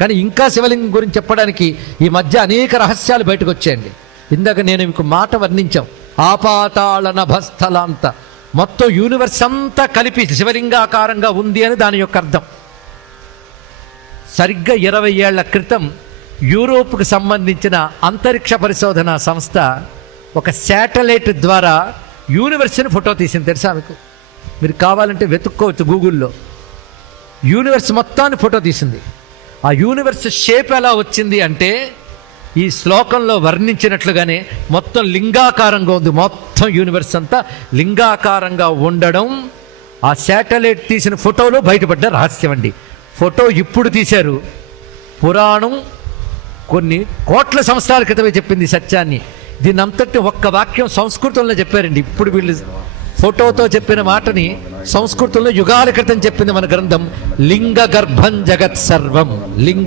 కానీ ఇంకా శివలింగం గురించి చెప్పడానికి ఈ మధ్య అనేక రహస్యాలు బయటకు వచ్చాయండి. ఇందాక నేను మీకు మాట వర్ణించాం, ఆపాతాళ నభస్థలాంత, మొత్తం యూనివర్స్ అంతా కలిపి శివలింగాకారంగా ఉంది అని దాని యొక్క అర్థం. సరిగ్గా 20 ఏళ్ల క్రితం యూరోప్కు సంబంధించిన అంతరిక్ష పరిశోధన సంస్థ ఒక శాటిలైట్ ద్వారా యూనివర్స్ని ఫోటో తీసింది. తెలుసా మీకు? మీరు కావాలంటే వెతుక్కోవచ్చు గూగుల్లో. యూనివర్స్ మొత్తాన్ని ఫోటో తీసింది. ఆ యూనివర్స్ షేప్ ఎలా వచ్చింది అంటే ఈ శ్లోకంలో వర్ణించినట్లుగానే మొత్తం లింగాకారంగా ఉంది. మొత్తం యూనివర్స్ అంతా లింగాకారంగా ఉండడం ఆ శాటిలైట్ తీసిన ఫోటోలో బయటపడ్డ రహస్యం అండి. ఫోటో ఇప్పుడు తీశారు, పురాణం కొన్ని కోట్ల సంవత్సరాల క్రితమే చెప్పింది సత్యాన్ని. దీని అంతటి ఒక్క వాక్యం సంస్కృతంలో చెప్పారండి. ఇప్పుడు వీళ్ళు ఫోటోతో చెప్పిన మాటని సంస్కృతంలో యుగాల క్రితం చెప్పింది మన గ్రంథం. లింగ గర్భం జగత్ సర్వం లింగ